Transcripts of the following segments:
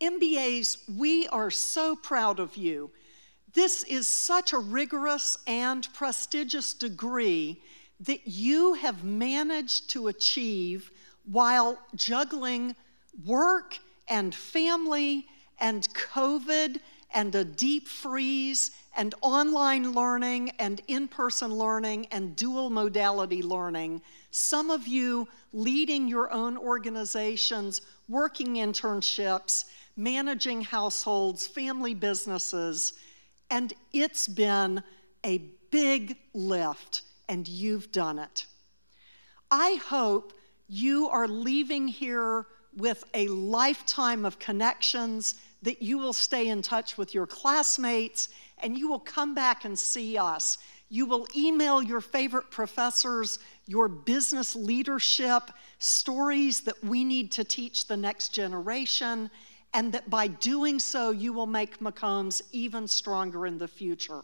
MBAs, we are so proud of you. This is such a rigorous and prestigious degree that you have managed to achieve while juggling work and family and COVID and a deep freeze and online learning and in-person learning and dual modality learning. Some of you leading your own organizations, working internships, managing households, family businesses, and it's been a big lift, and you've done it. I hope you are leaving here with a lifetime of connections, that you will stay in touch with your classmates, and you will come back and see us. You will email your favorite professors your business leadership, stories that we need to teach the next generation, and that by doing so, you will make McCombs even stronger in the future.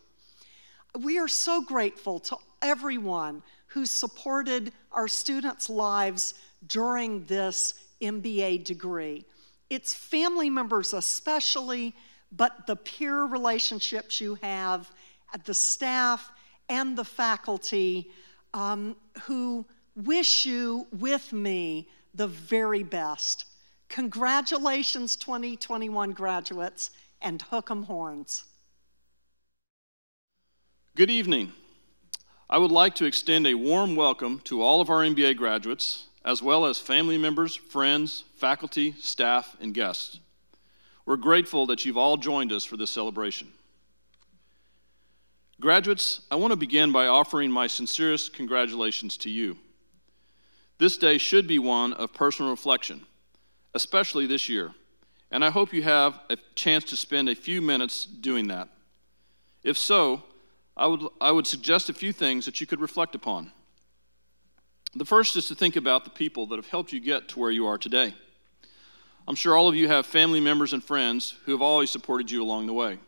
We are so grateful to everyone who supported our students' lives during this MBA degree. It's family members especially, but the peer relationships you have at the staff and the faculty who wish you, with me, the very best. Congratulations, 2021 graduates, and hook 'em horns. Good evening. I would like to extend a warm welcome to all of our MBA graduates, as well as family members, friends, faculty, staff, and guests. We're grateful that you've all joined us for this celebration. Graduates, I want to begin by offering my sincerest congratulations to you. This day should be one of personal reflection, especially this year, and I hope you have a chance to spend a few minutes doing that. If so, I would suggest a few things that you could reflect upon. The first is to think about the people that have helped you get to where you are today. I'm sure all of you have family members and friends who have always supported you along the way.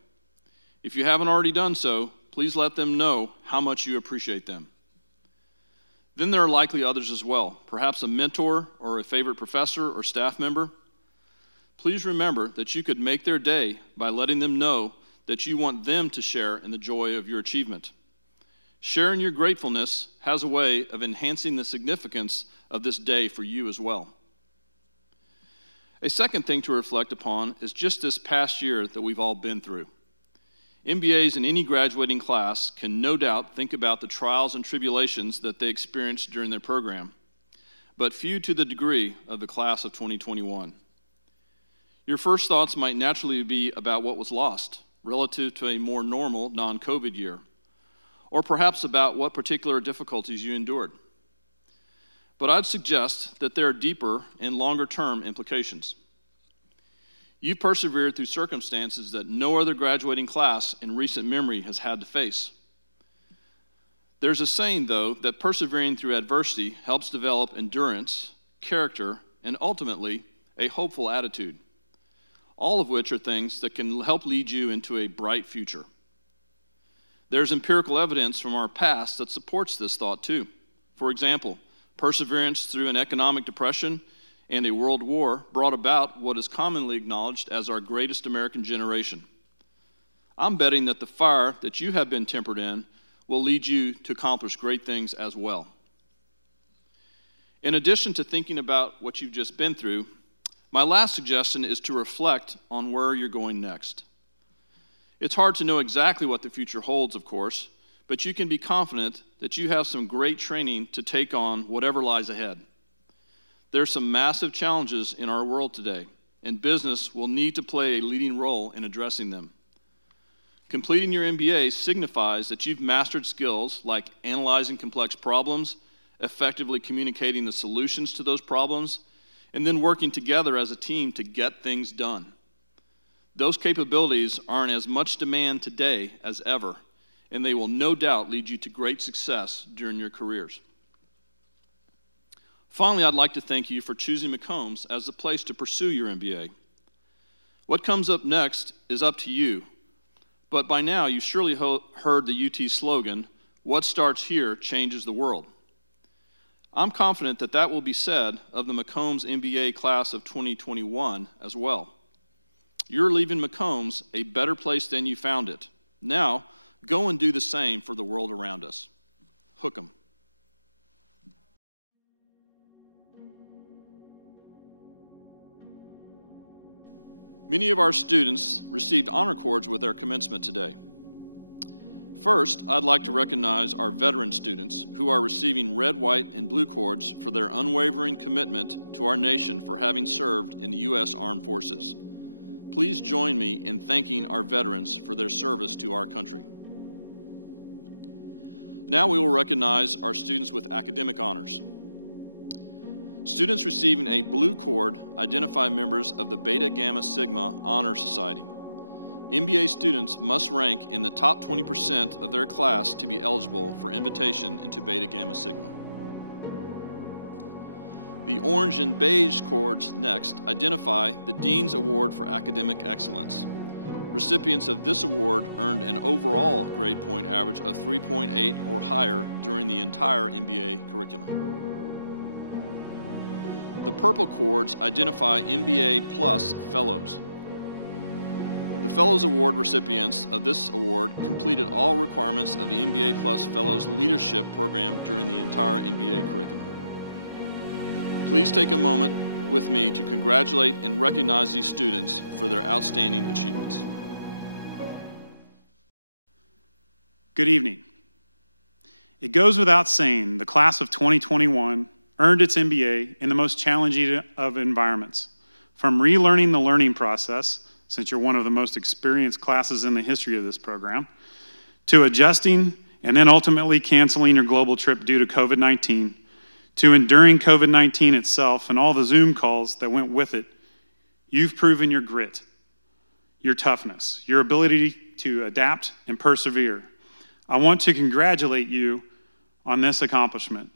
If you haven't already done so, please let them know how much you appreciate them. Then there are likely others as well, perhaps a mentor or a favorite professor or staff member. Please remember that you could make their day by letting them know that you want them to share in the joy of your achievement. Sharing your gratefulness has a way of enhancing the significance of this day for you as well. A second thing to reflect upon is just this past year that we've all been through. MBAs in any graduating class can no doubt think about the trials and tribulations that they experienced during their program, but few to the degree of the class of 2021. Your first thoughts might naturally be about what was lost relative to a more normal non-COVID year, or perhaps about what particular difficulties you endured. But I'd suggest that there are deeper and longer-term implications. You persevered through circumstances that no other graduating class in recent memory has had to face. There's a saying, though, that persevering through adversity helps develop endurance, character, and ultimately a hopeful attitude, all of which are things that can help lead you into a bright future. There's empirical evidence from our past that supports this thought, too. For example, perseverance through an economic depression and a world war brought about what is commonly acknowledged as our greatest American generation. I'm betting that the fire that you have been tempered in will lead you to accomplish great things as well. In addition to thinking about what you've just been through, my last suggestion is to reflect on where you're going next. It's hard to know exactly what the future holds, of course, but you can be confident that you have some great training to take on whatever lies ahead. There are some massive challenges in our world today, and business will need to play a leading role in addressing them. Completing your MBA signifies that you've mastered skills like analyzing complex problems, effectively communicating the solutions to those problems, and then working together as a team to get things done. Those capabilities are in as much demand today as ever, and they will no doubt lead you to great success during your careers. Finally, I'd like to thank you for choosing McCombs as the place to pursue your MBA. What comes up next is up to you, but by now you surely heard the UT slogan, "What starts here changes the world." I'm confident that that will be said of the McCombs MBA class of 2021 as well. You're leaving McCombs a better place than you found it. Now, go and do the same for the world around us. Hook 'em. Many of our students received honor cords with their commencement today. First, I'd like to recognize our veteran students who are receiving red, white, and blue cords for their unwavering commitment to our nation for having served in the U.S. Armed Forces. Please join me in thanking our veterans for their service to our country. Now we will recognize our students with academic honors. Students receiving a blue cord identify members of the Beta Gamma Sigma Honor Society. MBA students must rank in the top 20% of their class to be eligible for invitation into Beta Gamma Sigma. The orange and beige cords next identify the Dean's Award for Academic Excellence. Recipients of this award earned an overall grade point average of 3.8 or higher during the entire MBA curriculum. The purple cords identify MBA Plus Fellows. The Fellows Award recipients of this award completed all requirements of the MBA Plus Fellows Leadership Program during the entire MBA curriculum. Please take a moment with me to congratulate and recognize these students for their outstanding achievements. Good evening. It goes without saying the class of 2021 earned its MBA in the most challenging of environments. From relearning the learning process, since you're one of the most experienced classes in the history of this program, to adjusting and then ultimately canceling your global trip due to COVID-19, to enduring COVID-19 itself and all the Zoom calls that went with it, you've proven your grit, your toughness, your ability to adapt and persevere. I want to congratulate you on this accomplishment.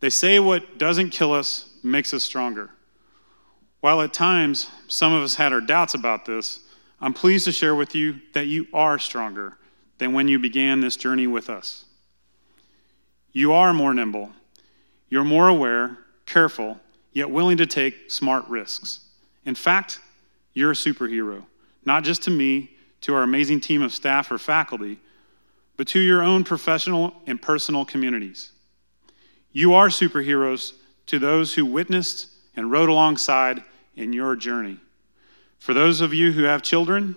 They say what doesn't kill us makes us stronger. While at times some of us had our doubts about this, I'm pleased to share with you that you are stronger than when you began this journey with us. You are more nimble. You're more aware, careful, yet willing to take smart risks. In fact, you're a superhero, not just to me, to our amazing team of staff or faculty, but to your own professional and personal communities. You are superheroes to those who witnessed and rode alongside in your journey. For those of you who have children,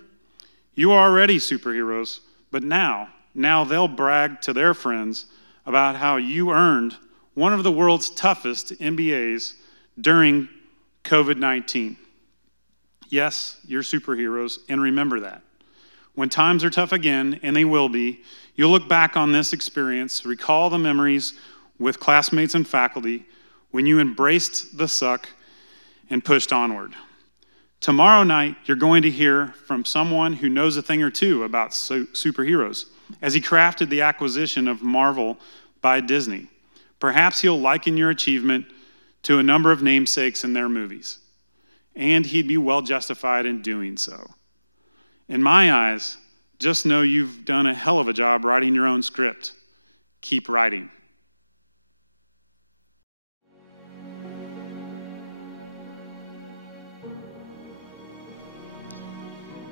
you are already superheroes, but now they'll brag to their friends about how you earned one of the world's toughest MBAs during COVID-19. Yes, you're superheroes, and remember that. When times are tough again, and they will be, you'll look back on this experience, recall the memories with classmates and faculty when you embraced the suck and pushed onward. Tomorrow night, you're going to hear from someone who knows a thing or two about superheroes, as he crafted the acquisition of Marvel by Disney. Perhaps he'll liken your achievement to a number of namesakes in their movies, and he'd be well justified in doing so. In my eyes, just know you've done a hell of a job writing your own script. Keep writing.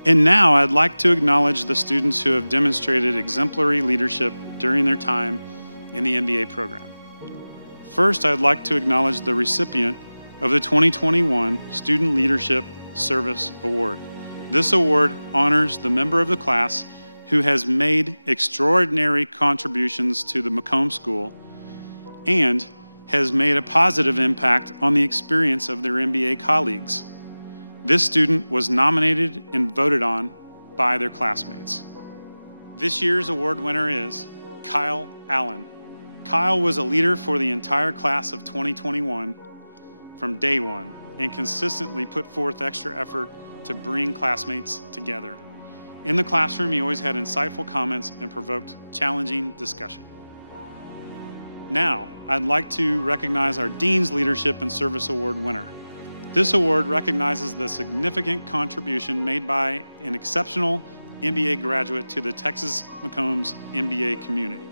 And now I'd like to acknowledge the students who have demonstrated exemplary leadership during their time in the MBA program. First, I'd like to acknowledge the recipient of the 2021 Student Leadership Service Award. This award honors the member of the class who has made extraordinary contributions to the McCombs School and has made a positive impact on the experience of their MBA colleagues. This student was nominated and voted on by their classmates. This year's award winner is Kyle Allen. Kyle was a leader for the entire class of 2021 from day one and consistently put forth extra effort to bring classmates together. In the classroom, he always had insightful comments and provoked challenging discussion. Now, I'd like to recognize our Dean's Leadership and Service Award winner. This award recognizes the significant contribution made by an exceptional MBA graduate to the Texas McCombs MBA community.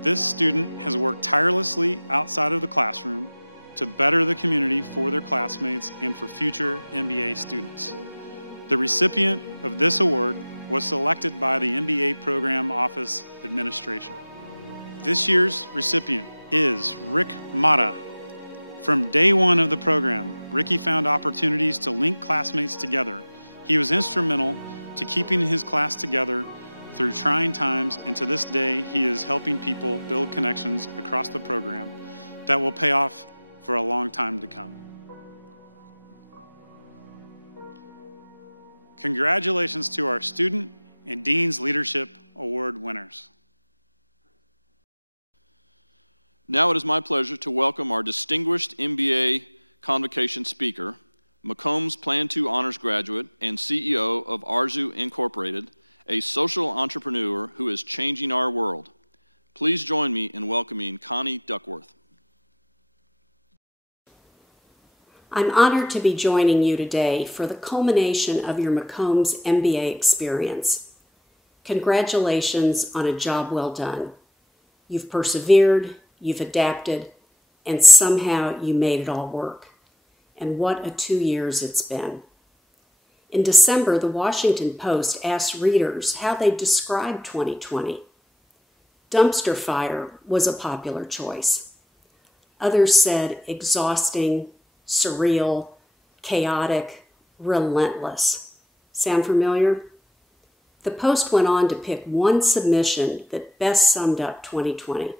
This student has worked tirelessly outside of the classroom, to better the community for their classmates and for future MBA students. The recipient of this award was selected by the MBA Program Office Administration. This year's recipient is Rick Mata. From day one of the program, Ricky found opportunities to link classmates together. He was instrumental to keeping his class together through trying times, and to this day, he is helping people build connections across the program that will pay off for a long time to come. Congratulations to our Student and Dean's Leadership Award winners. Now it is my pleasure to welcome our distinguished MBA convocation speaker, McCombs Plan 2 Honors Graduate and CEO of Arzu Incorporated, a social entrepreneur who is changing our world. Please join me in welcoming Connie Duckworth. I'm honored to be joining you today for the culmination of your McCombs MBA experience. Congratulations on a job well done. You've persevered, you've adapted, and somehow you made it all work. And what a 2 years it's been. In December, the Washington Post asked readers how they described 2020. Dumpster fire was a popular choice. Others said exhausting, surreal, chaotic, relentless. Sound familiar? The Post went on to pick one submission that best summed up 2020.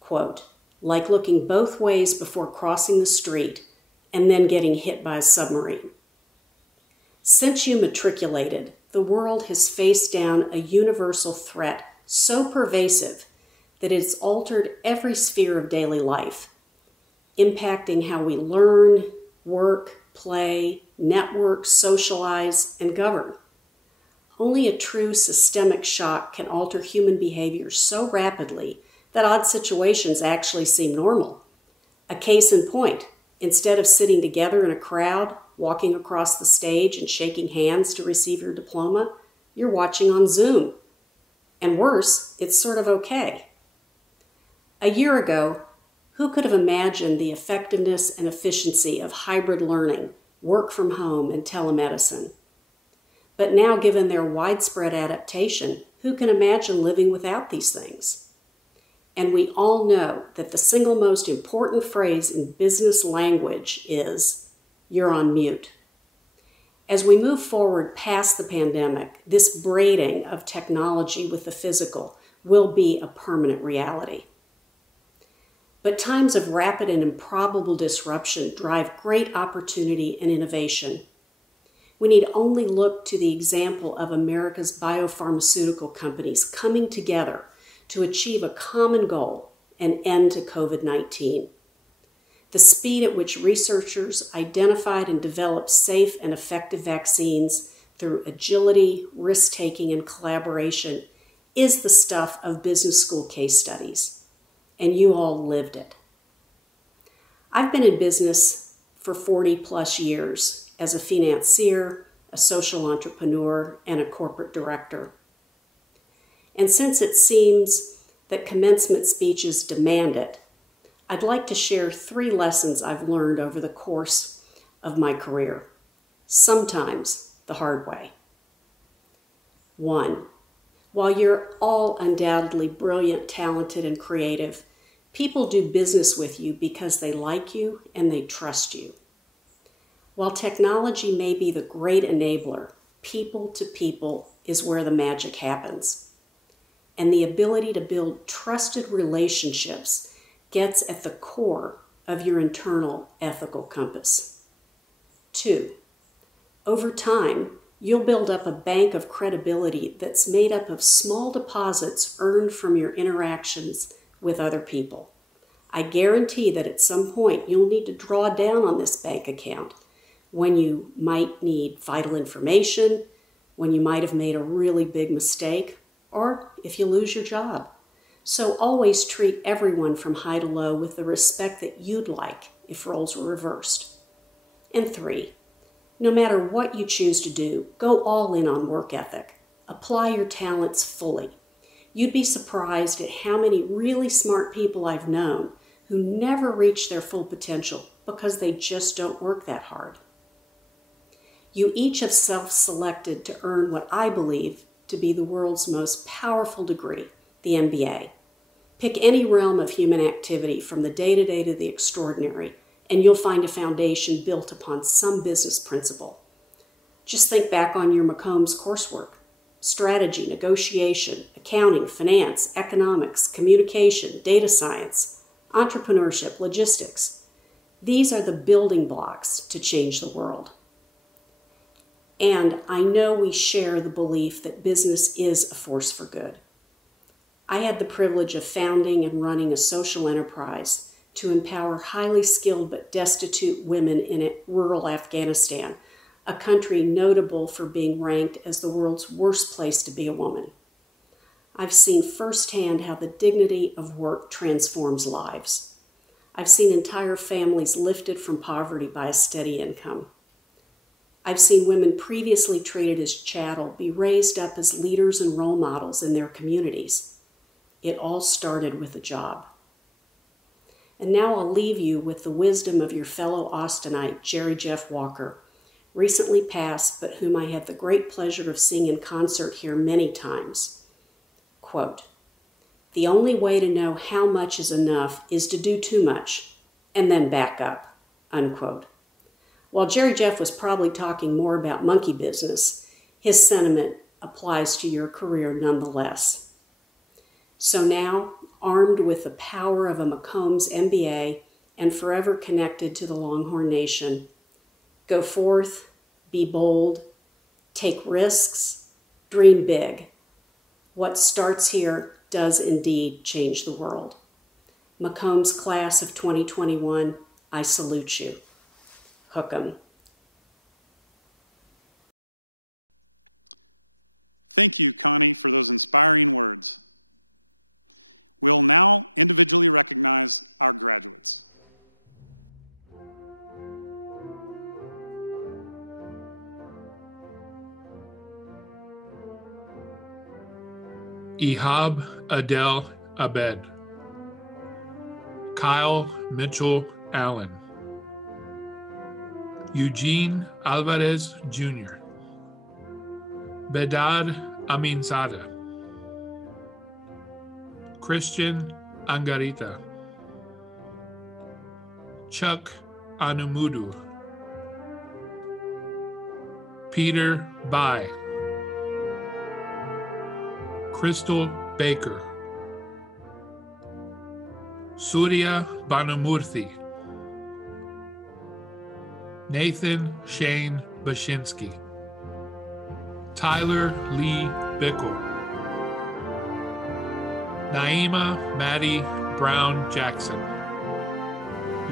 Quote, like looking both ways before crossing the street and then getting hit by a submarine. Since you matriculated, the world has faced down a universal threat so pervasive that it's altered every sphere of daily life, impacting how we learn, work, play, network, socialize, and govern. Only a true systemic shock can alter human behavior so rapidly that odd situations actually seem normal. A case in point, instead of sitting together in a crowd, walking across the stage and shaking hands to receive your diploma, you're watching on Zoom. And worse, it's sort of okay. A year ago, who could have imagined the effectiveness and efficiency of hybrid learning, work from home, and telemedicine? But now, given their widespread adaptation, who can imagine living without these things? And we all know that the single most important phrase in business language is, "You're on mute." As we move forward past the pandemic, this braiding of technology with the physical will be a permanent reality. But times of rapid and improbable disruption drive great opportunity and innovation. We need only look to the example of America's biopharmaceutical companies coming together to achieve a common goal, an end to COVID-19. The speed at which researchers identified and developed safe and effective vaccines through agility, risk-taking, and collaboration is the stuff of business school case studies, and you all lived it. I've been in business for 40 plus years as a financier, a social entrepreneur, and a corporate director. And since it seems that commencement speeches demand it, I'd like to share 3 lessons I've learned over the course of my career, sometimes the hard way. 1, while you're all undoubtedly brilliant, talented, and creative, people do business with you because they like you and they trust you. While technology may be the great enabler, people to people is where the magic happens. And the ability to build trusted relationships gets at the core of your internal ethical compass. 2, over time, you'll build up a bank of credibility that's made up of small deposits earned from your interactions with other people. I guarantee that at some point you'll need to draw down on this bank account when you might need vital information, when you might have made a really big mistake, or if you lose your job. So always treat everyone from high to low with the respect that you'd like if roles were reversed. And 3, no matter what you choose to do, go all in on work ethic. Apply your talents fully. You'd be surprised at how many really smart people I've known who never reach their full potential because they just don't work that hard. You each have self-selected to earn what I believe to be the world's most powerful degree, the MBA. Pick any realm of human activity from the day-to-day to the extraordinary, and you'll find a foundation built upon some business principle. Just think back on your McCombs coursework. Strategy, negotiation, accounting, finance, economics, communication, data science, entrepreneurship, logistics. These are the building blocks to change the world. And I know we share the belief that business is a force for good. I had the privilege of founding and running a social enterprise to empower highly skilled but destitute women in rural Afghanistan, a country notable for being ranked as the world's worst place to be a woman. I've seen firsthand how the dignity of work transforms lives. I've seen entire families lifted from poverty by a steady income. I've seen women previously treated as chattel be raised up as leaders and role models in their communities. It all started with a job. And now I'll leave you with the wisdom of your fellow Austinite, Jerry Jeff Walker, recently passed, but whom I had the great pleasure of seeing in concert here many times. Quote, "The only way to know how much is enough is to do too much and then back up," unquote. While Jerry Jeff was probably talking more about monkey business, his sentiment applies to your career nonetheless. So now, armed with the power of a McCombs MBA and forever connected to the Longhorn Nation, go forth, be bold, take risks, dream big. What starts here does indeed change the world. McCombs class of 2021, I salute you. Hook 'em. Thank you, Connie, for those inspiring words. We'll now individually recognize our graduates. Ihab Adel Abed, Kyle Mitchell Allen, Eugene Alvarez Jr., Bedad Aminzada, Christian Angarita, Chuck Anumudu, Peter Bai, Crystal Baker, SURYA BANUMURTHY, Nathan Shane Bashinsky, Tyler Lee Bickel, Naima Maddie Brown Jackson,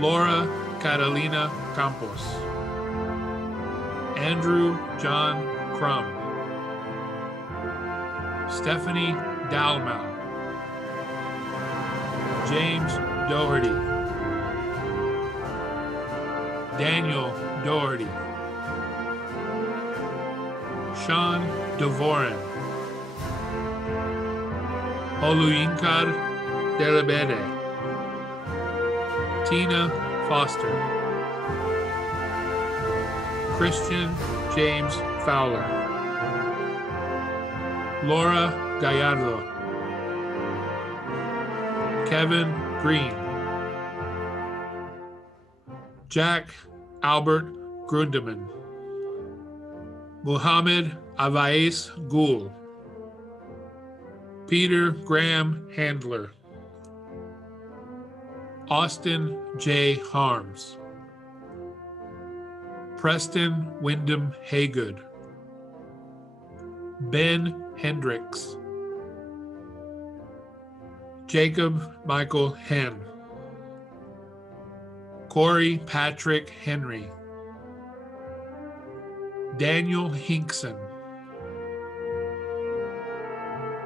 Laura Catalina Campos, Andrew John CRUM, Stephanie DALMAU, James Doherty, Daniel Doherty, Sean Devoren, Oluyinkar Delabede, Tina Foster, Christian James Fowler, Laura Gallardo, Kevin Greene, Jack Albert Grundeman, Muhammad Avais Gul, Peter Graham Handler, Austin J. Harms, Preston Wyndham Haygood, Ben Hendricks, Jacob Michael Henn, Corey Patrick Henry, Daniel HINKSON,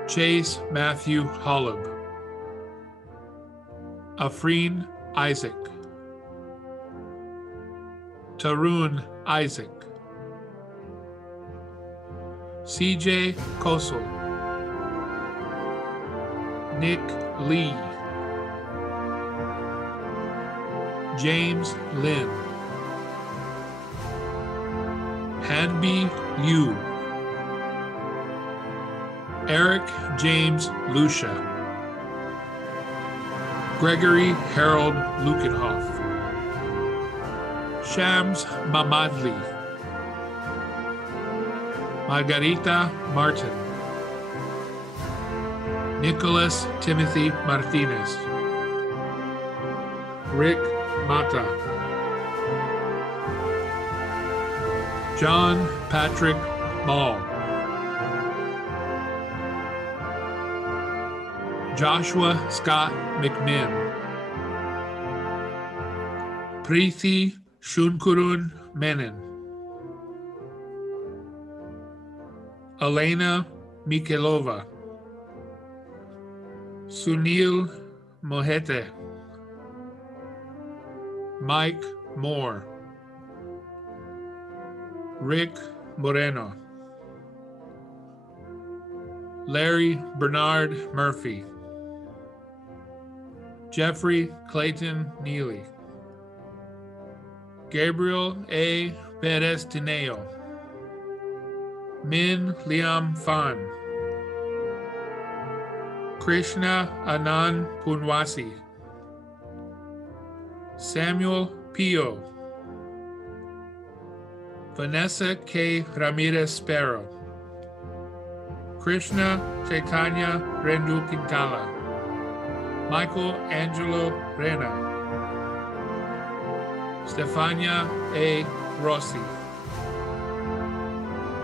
Chase Matthew HOLUB, AFREEN Isaac, TARUN Isaac, CJ KOSEL, Nick Lee, James Lin. Hanbi Yu. Eric James Lucia. Gregory Harold Lukenhoff. Shams Mammadli. Margarita Martin. Nicholas Timothy Martinez. Rick Mata. John Patrick Mall. Joshua Scott McMinn. Preeti Shunkurun Menon. Elena Mikhailova. Sunil Mohete. Mike Moore. Rick Moreno. Larry Bernard Murphy. Jeffrey Clayton Neely. Gabriel A. Perez Tineo. Min Liam Phan. Krishna Anand Punwasi. Samuel Pio. Vanessa K. Ramirez Sparrow. Krishna Chaitanya Rendu Quintala. Michael Angelo Rena. Stefania A. Rossi.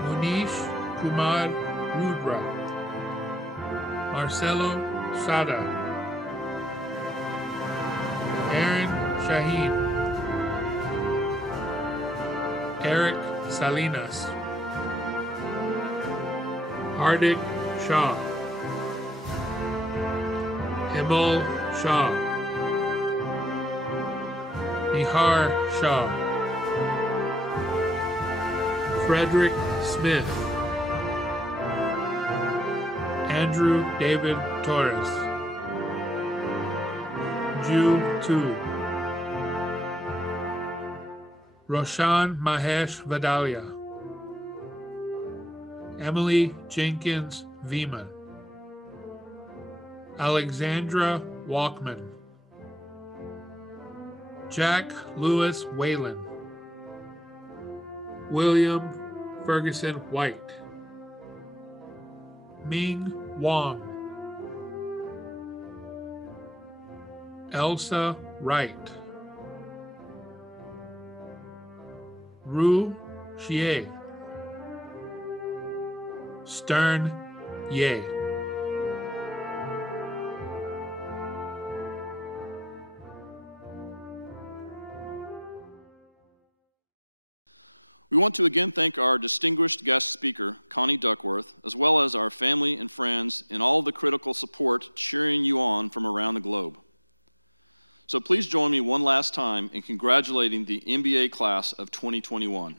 Munish Kumar Rudra. Marcelo Sada. Aaron Shaheen. Eric Salinas. Hardik Shah. Himal Shah. Nihar Shah. Frederick Smith. Andrew David Torres. Ju Tu. Roshan Mahesh Vadalia. Emily Jenkins Veman. Alexandra Walkman. Jack Lewis Whalen. William Ferguson White. Ming Wong. Elsa Wright. Ru Xie. Stern Ye. We want to again thank our distinguished guest speaker, Connie Duckworth, as well as our family and friends and all the critical support cheering you on from around the globe. So please join me one last time in congratulating the MBA class of 2021.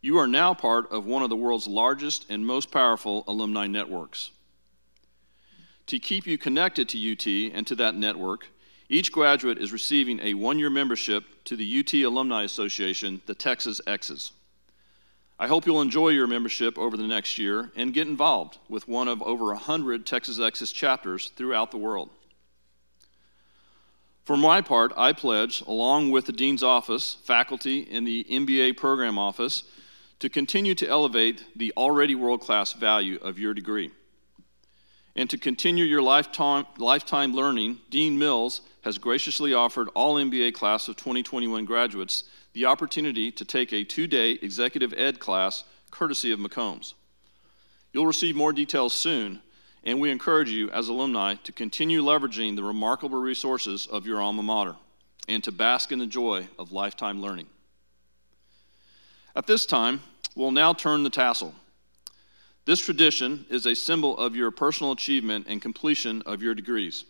You are now part of one of the world's largest and most powerful alumni networks. To keep you connected to UT and to that network, each graduate is receiving a one-year membership to the UT Alumni Association, the Texas X's. I hope you'll enjoy your membership over the next year and get involved with one of over 100 Texas X's chapters throughout the world. For my part, I pledge, along with the Dean's Office, faculty, and the MBA Program Office, to continue to elevate the already world-class value of your degree. And to continue your lifetime learning, Dean Mills has graciously offered all MBA class of 2021 graduates the opportunity to take a 2-day executive ed class courtesy of McCombs. You'll receive more details soon, and we encourage you as alumni to continue leveraging the remarkable resources of your alma mater and to bask in the joy of lifetime learning. At this time, we'll now turn the tassel. This tradition is a symbol of your personal achievement and completion of your degrees.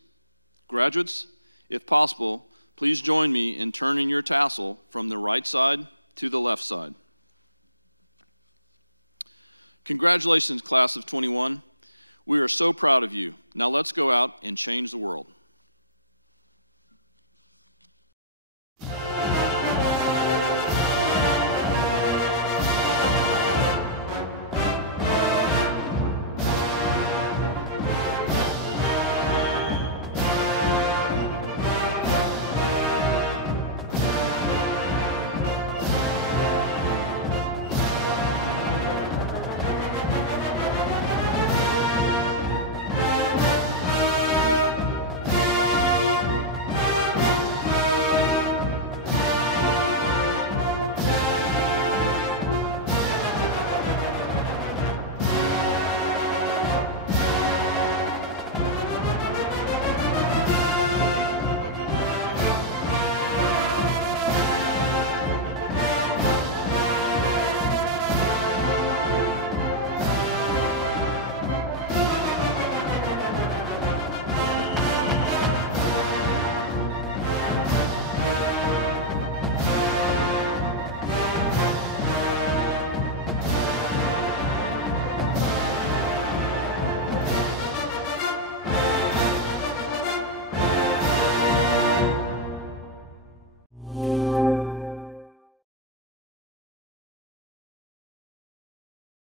Graduates, if possible, please join me in turning your tassel from the right side to the left side. Congratulations, class of 21. We are so proud of you. Now let's go out and change the world.